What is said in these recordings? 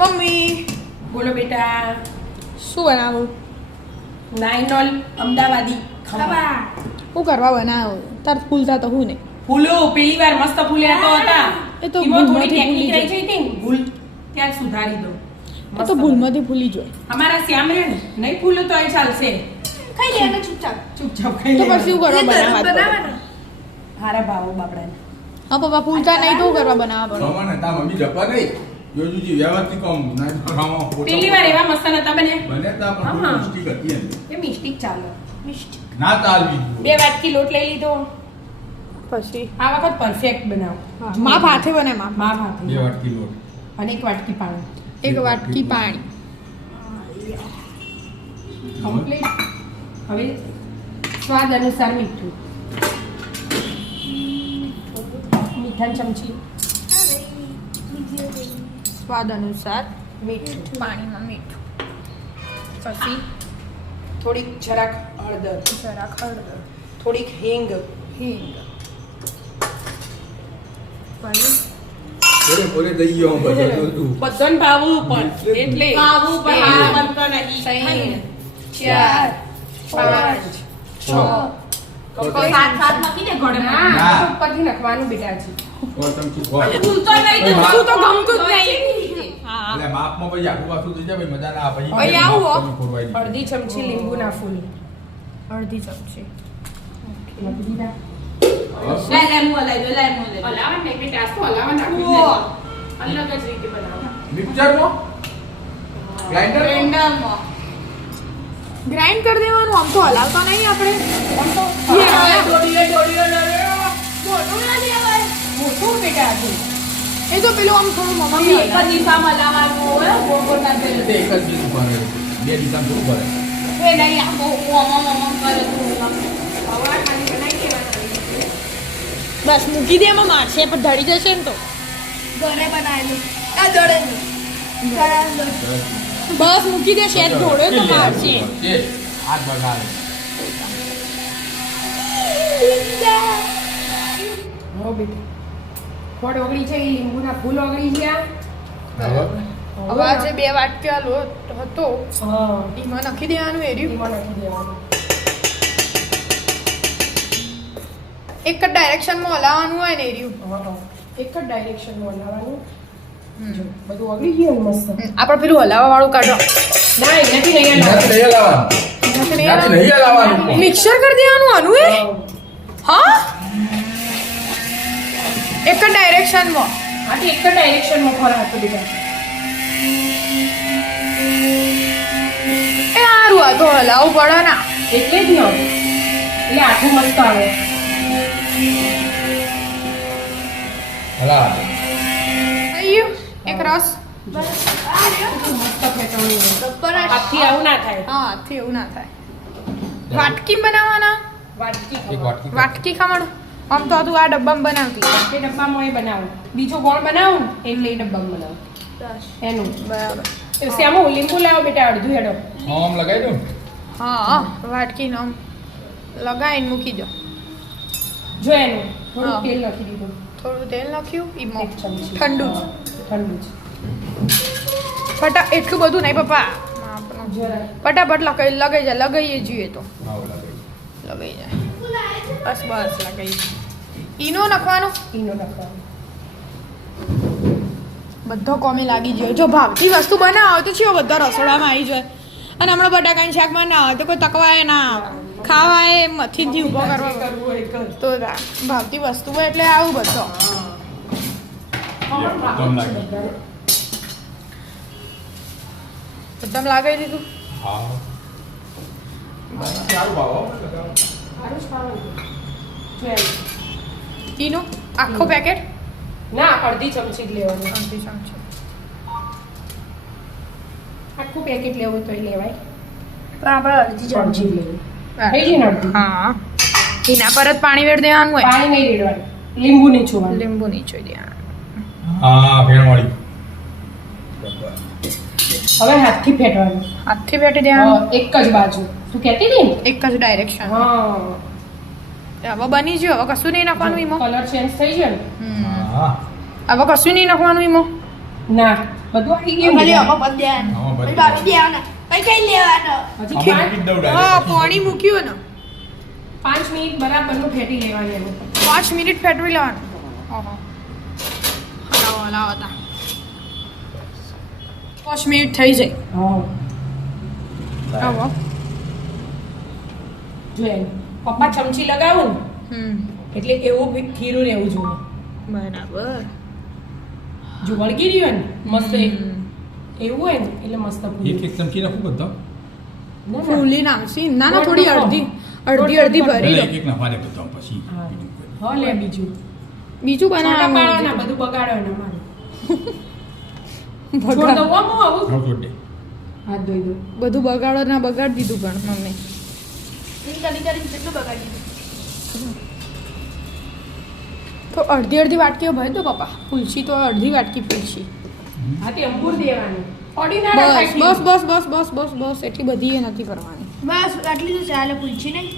Mummy બોલો બેટા. શું બનાવું? નાઇનોલ અમદાવાદી ખમણ. શું કરવા બનાવો? તાર ફૂલતા તો હું ને ફૂલો પેલી વાર મસ્ત ફૂલ્યા તો હતા. એ તો એમાં થોડી ભૂલમાંથી ટેકનિક ભૂલી રહી જઈ હતી ને, ભૂલ ત્યાં સુધારી દો. એ તો ભૂલમાંથી ભૂલી જોય. અમારા શ્યામ રે ને નહીં ફૂલો તો એ ચાલશે. ખાઈ લે એને ચૂપચાપ. ચૂપચાપ ખાઈ તો લે. પછી શું કરવા બનાવવા? બનાવવાના. હારા ભાવો બાપડાને. હા પપ્પા ફૂલતા નહીં તો શું કરવા બનાવવા પડે? સોમાને તા મમ્મી જપા નહીં યોજુજી વ્યવસ્થિત કામ ના રામો પેલી વાર એવા મસ્ત નતા બને. બને તા પણ હા. મિસ્ટેક હતી એમ એ મિસ્ટેક ચાલે. ના ચાલવી 2 વાટકી લોટ લઈ લીધો. પછી આ વખત પરફેક્ટ બનાવો. માપ હાથે બને માપ. માં ભાતે. 2 વાટકી લોટ અને 1 વાટકી પાણી. એક વાટકી પાણી. કમ્પ્લીટ. હવે સ્વાદ અનુસાર મીઠું. મીઠાની ચમચી. સ્વાદ અનુસાર મીઠું. પાણીમાં મીઠું. પછી થોડીક જરાક હળદર. જરાક હળદર. થોડીક હિંગ. હિંગ. પછી પૂરે પૂરે દઈ ગયો હું બધું બધાને ભાવવું પણ એટલે ભાવવું પણ. હા, બનતો નહીં. 3 4 5 6 સાત નાખી દે ઘોડે. ના. ઉપરથી નાખવાનું બેટાજી. ઓર ચમચી ખોળ ભૂલતો નહીં તો ઓય, તું તો માપ- ગમતું જ નહીં. હા એટલે માપમાં પછી આખું પાછું થઈ જાય ભાઈ મજા ના આવે ભાઈ આવું હો. તમે ખોરવાઈ દીધું. અડધી ચમચી લીંબુના ફૂલ. અડધી ચમચી. નાખી દીધા. બસ. હલાવવાનું નહીં બેટા, આ તો હલાવવાનું નાખી ઉવ્વ. દીધા. અલગ જ રીતે બનાવવાનું. મિક્સરમાં ગ્રાઇન્ડર ગ્રાઇન્ડ કરી દેવાનું. આમ તો હલાવતા નહીં આપણે. આમ તો મોટું ના લેવાય. મોટું બેટા હતું. એ તો પેલું આમ થોડું મમ્મી એક જ મમ્મી દિશામાં હલાવવાનું હોય, ગોળ ગોળ ના ફેરવે. એક જ દીધું ભરે બે દિશા થોડું ભરે એ નહીં, આ બહુ કરે તું. હવે આ ખાલી બનાવી દેવાનું. બસ મૂકી દે એમાં મારશે પણ ધડી જશે ને તો ઘરે બનાવેલું. આ દળે નહીં. ઘરે બસ મૂકી દે શેર ઘોડ્યો તો મારશે. એ હાથ બગાડે હો બેટા. ખોડ ઓગળી છે, ઈ લીંબુના ફૂલ ઓગળી ગયા. હવે હવે આ જે 2 વાટકા લોટ હતો હા, એમાં નાખી દેવાનું એર્યું. એમાં નાખી દેવાનું. એક જ ડાયરેક્શનમાં હલાવવાનું હોય ને એર્યું. હા, એક જ ડાયરેક્શનમાં હલાવવાનું. જો, બધું ઓગળી ગયું ને મસ્ત. આપણે પેલું હલાવવા વાળું કાઢો. ના, એનાથી નહીં નથી હલાવવાનું. નહીં હલાવવાનું નથી નહીં હલાવવાનું મિક્સર કરી દેવાનું આનું એ હા એક જ ડાયરેક્શનમાં. આ તો એક જ ડાયરેક્શનમાં ખોરા હતું બેટા. એ સારું આ તો હલાવવું પડે ના. એટલે જ ન એટલે આખું મસ્ત આવે. હલાવ થઈ ગયું એક રસ. મસ્ત ફેટવણી હોય. બપોર હાથથી આવું ના થાય. હા હાથથી એવું ના થાય. વાટકી બનાવવાના. વાટકી એક ખબર. વાટકી વાટકી ખમણ આમ તો તું આ ડબ્બામાં બનાવતી. એ ડબ્બામાં એ બનાવું. બીજો ગોળ બનાવું એટલે એ ડબ્બામાં બનાવું. એનું બરાબર. શ્યામો લીંબુ લાવો બેટા, અડધું હેડો. આમ લગાવી દઉં હા વાટકીને આમ લગાવીને મૂકી દો. જો એનું થોડું હા. તેલ નાખી દીધું. થોડું તેલ નાખ્યું ઈમો 1 ચમચી. ઠંડુ જ. હા, ઠંડુ જ. એટલું બધું નહીં પપ્પા. જરા. ફટાફટ લગાઈ જાય લગાઈએ જોઈએ તો આવું લગાવી લગાઈ જાય બસ બસ લગાઈ ઈનો નાખવાનું. ઈનો નાખવાનો. બધો કોમી લાગી ગયો. જો ભાવતી વસ્તુ બનાવો તો છે બધા રસોડામાં આવી જાય. અને હમણાં બટાકાની શાક બનાવો તો કોઈ તકવાય ના આવે. ખાવાય મથીથી ઊભો કરવા કરવું હોય કર. તો ભાવતી વસ્તુ હોય એટલે આવું બધો. એકદમ લાગી એકદમ લાગાઈ દીધું. હા સારું ભાવ હો. સારું જ ખાવાનું. જો એમ. ઈનો આખો પેકેટ ના, અડધી ચમચી જ લેવાનું. અડધી ચમચી. આખું પેકેટ લેવું તો લેવાય. પણ આપણે અડધી ચમચી જ લેવું. થઈ ગઈ ને અડધી? હા એના પર જ પાણી વેડ દેવાનું હોય. પાણી નહીં રેડવાનું. લીંબુ નહીં છુવાનું. લીંબુ નીચોઈ દેવાનું. હા ફેર મળી હવે હાથથી ફેટવાનું. હાથથી બેટી દેવાનું. એક જ બાજુ. તું કહેતી હતી ને? એક જ ડાયરેક્શન. હા. હવે બની ગયો. હવે કશું નહીં નાખવાનું એમાં. કલર ચેન્જ થઈ ગયો ને? હમ. હા હવે કશું નહીં નાખવાનું એમાં. ના, બધું આવી ગયું ખાલી ને? આમાં બંધ દેવાનું. આમાં બંધ પછી બાકી દેવાના. પછી કઈ લેવાનો? હજી આમાં પાંચ- મૂકી જ દઉં હા direct. પાણી મૂક્યું ને 5 મિનિટ બરાબરનું ફેટી લેવાનું એનું. 5 મિનિટ ફેટવી લેવાનું ઓહો હલાવો હલાવો તા 5 મિનિટ થઈ જાય આવો જો એમ. પપ્પા ચમચી લગાવું ને હમ એટલે એવું બી ખીરું રહેવું જોઈએ. બરાબર જો વળગી રહ્યું ને મસ્ત હમ. એવું હોય ને એટલે મસ્ત એક ફૂલે. એક ચમચી નાખું બધો ના, ના. ફૂલી નામસી ના ના ગોળ થોડી નાખો. અડધી ગોળ અડધી નાખો. ભરી એટલે લો એક એક નાખવા દે બધો પછી હા. બીજું કોઈ. હા લે બીજું બીજું છોટા પાડવાના બનાવવાનું બધું બગાડવાના મારે. છોડ બગાડ દઉં હો હું આવું હા, છોડ દે. હાથ ધોઈ દઉં. બધું બગાડો ના બગાડ દીધું પણ મમ્મી એમ કરી કરીને કેટલું બગાડી દીધું. તો અડધી વાટકીઓ ભરી દો પપ્પા ફૂલસી તો અડધી વાટકી ફૂલસી હા તે અંબુર દેવાનું ઓર્ડિનરી બસ ખાઈ બસ બસ બસ બસ બસ બસ એટલી બધી એ નથી કરવાની બસ આટલી તો ચાલે પૂછી નહીં.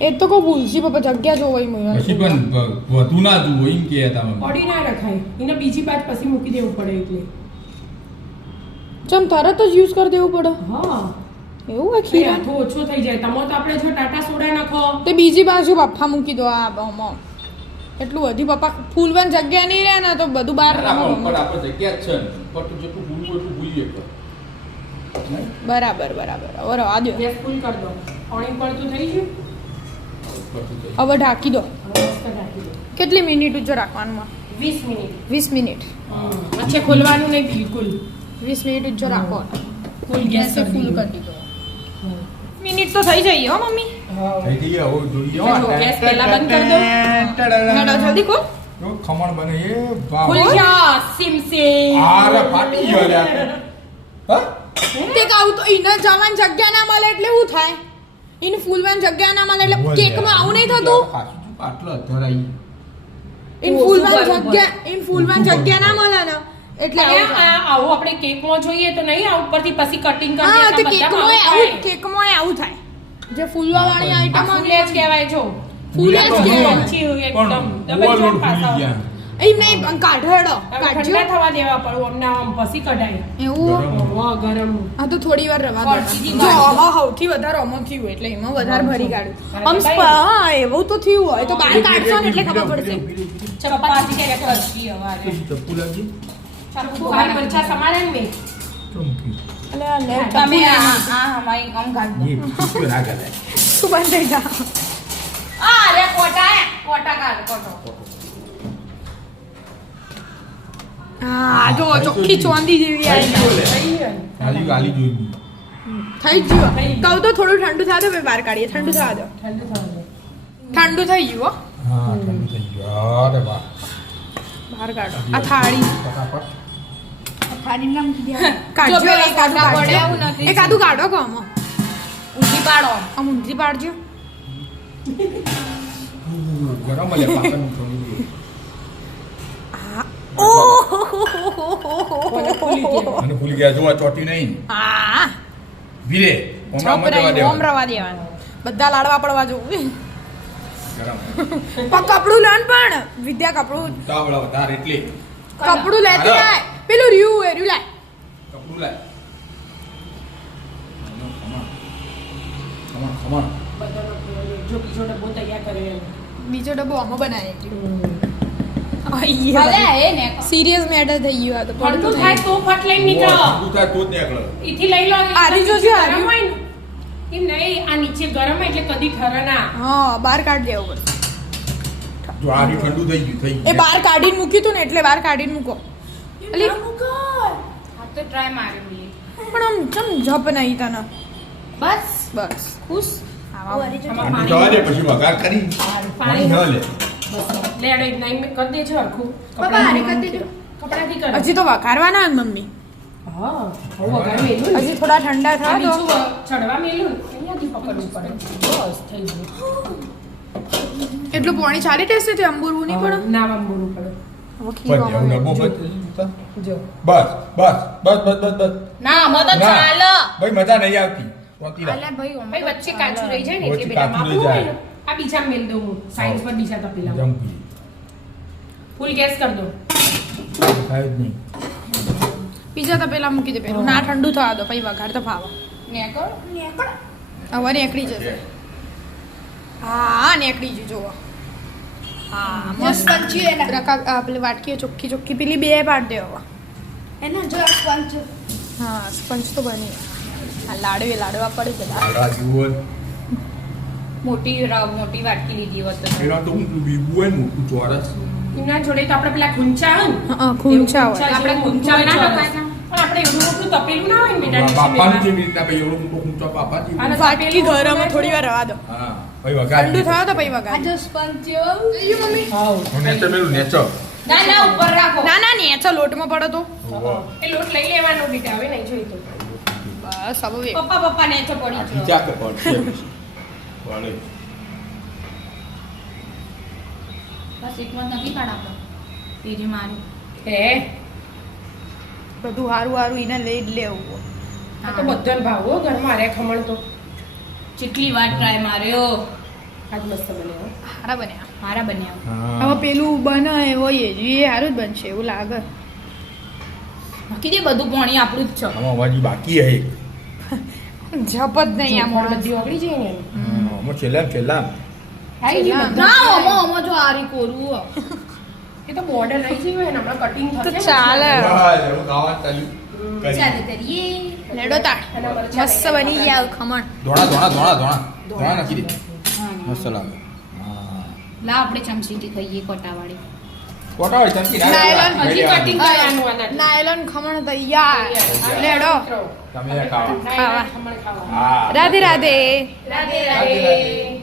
એ તો કહું ભૂલસી પપ્પા જગ્યા જોવાય પછી મળે પણ વધુ ના જોવું એમ કે તમે ઓર્ડિનરી રખાય એને બીજી બાદ પછી મૂકી દેવું પડે એટલે ચમ તરત જ યુઝ કરી દેવું પડે હા એવું હોય એ ખીરા આથો ઓછો થઈ જાય તમે તો આપણે જો ટાટા સોડા નાખો તે બીજી બાજુ પપ્પા મૂકી દો આ બહુમાં એટલું બધી પપ્પા ફૂલવાની જગ્યા નહીં રહે ને તો બધું બહાર રમો ઉપર આપણે જગ્યા જ છે ને ઉપર તો જેટલું ભૂલવું એટલું ભૂલીએ તો. બરાબર બરાબર હવે રવા દો ગેસ ફૂલ કરી દો પાણી પડતું થઈ ગયું ઉપરથી થઈ. હવે ઢાંકી દો હવે મસ્ત ઢાંકી દો કેટલી મિનિટ ઉચ્ચો રાખવાનું 20 મિનિટ 20 મિનિટ વચ્ચે ખોલવાનું નહીં બિલકુલ 20 મિનિટ ઉચ્ચો રાખો ફૂલ ગેસ ગેસ ફૂલ કરી દીધો મિનિટ તો થઈ જાય હો મમ્મી થઈ જઈએ હવે જોઈએ જો, ગેસ પહેલા બંધ કરી દો. હેડો જલ્દી ખોલ જો ખમણ બને એ વાહ. ફૂલ જા સિમ સિમ આરે ફાટી ગયો લ્યા. હા? તે કહું તો એને જવાની જગ્યા ના મળે એટલે શું થાય એને ફૂલવાની જગ્યા ના મળે એટલે કેકમાં આવું નહીં થતું ખાસું જો આટલો ધરાઈ. એને ઓછું ફૂલવાની કરવું જગ્યા એને ફૂલવાની જગ્યા ના મળે ને એટલે આવું થાય. આવું આપણે કેકમાં જોઈએ તો નહીં આ ઉપરથી પછી કટિંગ કરી હા તે દેતા કેકમાં બધામાં આવું થાય. કેકમાં આવું થાય જે ફૂલવા વાળી આ આઈટમ ફૂલે જ કહેવાય જો ફૂલે જ પણ કહેવાય. પછી એકદમ પણ દબાઈ overload જો ભૂલી પાછા. ગયા. એ નહીં પણ કાઢો હેડો હવે કાઢજો ઠંડા થવા દેવા પડે અમને આમ પછી કઢાય એવું ગરમ. વાહ ગરમ આ તો થોડી વાર રવા ફરસીથી દો જો કાઢજો. આમાં સૌથી વધારે અમો થયું હોય એટલે એમાં વધારે ભરી કાઢ્યું આમ અરે હા એવું તો થયું હોય તો બહાર કાઢશો ને એટલે ખબર પડશે ચપાતી કે કરશી હવારે ચપ્પુ લાગી હાલ મરચા સમારે ને મેં ચમકી અલે આ લે તમે આ હમારી કામ કાઢ એ પીછો ના ગલાય. શું બંધ થઈ જા અરે કોટા કાઢ કોટો. હા જો ચોખ્ખી ચોંદી જેવી આવી થઈ ગયું ને? આલી આલી જોઈ થઈ ગયું કહું તો થોડું ઠંડુ થવા દો પછી બહાર કાઢીએ ઠંડુ થવા દો ઠંડુ થવા દે. ઠંડુ થઈ ગયું હો હા ઠંડુ થઈ ગયું અરે વાહ બહાર કાઢો આ થાળી ફટાફટ ખાલી નામ કીધું. કાઢજો જો પેલા એકાદું કાઢવા પડે કાઢજો. એવું નથી. એકાદું કાઢો કહો આમાં. ઊંધી પાડો. આમ ઊંધી પાડજો ગરમ લે પાકનું થોડું કોને ખોલી દે. અને ભૂલી ગયા જો આ ચોટી નહીં હા ભીરે હમણાં મત દેવા છોકરા ઓમ દેવા રવા દેવાનું બધા લાડવા પડવા જોવું ગરમ કપડું લાન પણ વિદ્યા કપડું તાવડા વધારે એટલે કપડું લેતી હાલો. આય પેલું રહ્યું એ રહ્યું લાય કપડું લાય ખમણ ખમણ જો બીજો ડબ્બો તૈયાર કર્યો એમ. બીજો ડબ્બો આમાં બનાવી ભલે એ ને સિરિયસ મેટર થઈ ગયું આ તો ઠંડુ થાય તો ફટ લઈને નીકળો ઠંડુ થાય તો જ નીકળે ઈથી લઈ લો આરી જોજો, ગરમ આરી. હોય ને એમ નહીં આ નીચે ગરમ હોય એટલે કદી ઠરે ના હા બહાર કાઢી દેવું પડશે જો આરી ઠંડુ થઈ ગયું થઈ એ ગયું બહાર કાઢીને મૂક્યું હતું ને એટલે બહાર કાઢીને મૂકો અલી આ તો ટ્રાય મારી પણ આમ ચમ જપ નહીં તને બસ બસ ખુશ આવા આમાં ઠંડુ થવા દે પછી વઘાર કરી પાણી ન લે લેડો એક નાઈન કરી દેજો હરખું બાબા, આને કરી દેજો. કપડાથી કરો હજી તો વઘારવાના ને મમ્મી હા હવે વઘાર મેલું ને. હજી થોડા ઠંડા આ થવા દો બીજું ચડવા મેલું ને અહીંયાથી પકડવું પડે બસ થઈ ગયું એટલું પાણી ચાલી ટેસ્ટ છે અંબુરવું નહીં પડે ના વાંબોરું પડે હવે પણ ખીરો જેવું ડબ્બો આવે. બસ જો બસ બસ બસ બસ બસ બસ ના મત ના. ચાલે ભાઈ મજા નહીં આવતી શાંતિ રાખ. અલ્યા ભાઈ ભાઈ વચ્ચે કાચું રહી જાય ને વચ્ચે એટલે બેટા કાચું રહી માપનું હોય જાય. ને આ બીજા મેલ દઉં હું સાઈડ પર બીજા તપેલા જમકી ફૂલ ગેસ કરી દો થાય જ નહીં પીઝા તો પેલા મૂકી દે પેલું ના ઠંડુ થવા દો પછી વઘાર તો ફાવા નેકળ હવે નીકળી જશે હા નીકળી ગયું જોવો હા મસ્ત સ્પંચ એના પેલી વાટકી ચોખ્ખી ચોખ્ખી પેલી બે પાડ દે હવે એના જો સ્પંચ હા સ્પંચ તો બની આ લાડવા પડી ગયા આડા જીવન મોટી વાટકી લીધી હોત તો એના તો હું બીબુ હોય ને મોટું ચોરસ એના જોડે તો આપણે પેલા ખૂંચા હોય ને હા ખૂંચા હોય આપણે ખૂંચા ના નખાય પણ આપણે એવું મોટું તપેલું ના હોય ને બેટા બાપાનું જેવી રીતના ભાઈ એવડો મોટો ઊંચો બાપા જેવું. અને વાટકી ગરમ થોડી વાર રવા દો હા ભાઈ વગાડ ઠંડુ થવા દો પછી વઘાર આ જો સ્પંચ મમ્મી હું નેચર મેલું નેચર ના ઉપર રાખો ના નેચો લોટમાં પડો તો એ લોટ લઈ લેવાનો બેટા હવે નહીં જોઈ તો બસ હવે પપ્પા નેચો પડી ગયો બીજા કે પડશે પડે બસ એકમાં નથી કાઢા તેરી મારી હે બધું હારું એને લઈ જ લેવું આ તો બધાને ભાવો ઘરમાં રે ખમણ તો ચીટલી વાર ટ્રાય માર્યો આજ મસ્ત બન્યો હારા બન્યા બન્યા હવે પેલું બને હોય જ એ હારું જ બનશે એવું લાગે બાકી દે બધું પાણી આપણું જ છે આમાં હજી બાકી હે જપ જ નહીં આ મોડું બધી ઓગળી જાય ને આમાં છેલ્લા ના જો આરી કોરું એ તો બોર્ડર રહી ગઈ હોય ને હમણાં કટિંગ તો થશે ચાલે એવું ખાવા ચાલ્યું ચાલે કરીએ લેડો તાળ મસ્ત બની ગયા ખમણ ધોણા નાખી દે મસ્ત લાગે હા લા આપણે ચમચીથી ખાઈએ કોટાવાળી કોટા હોય ચમચી ના નાયલોન હજી કટિંગ કરવાનું આના નાયલોન ખમણ તૈયાર લેડો તમે ખાઓ ખાવા. ખમણ ખાવા હા રાધે રાધે રાધે રાધે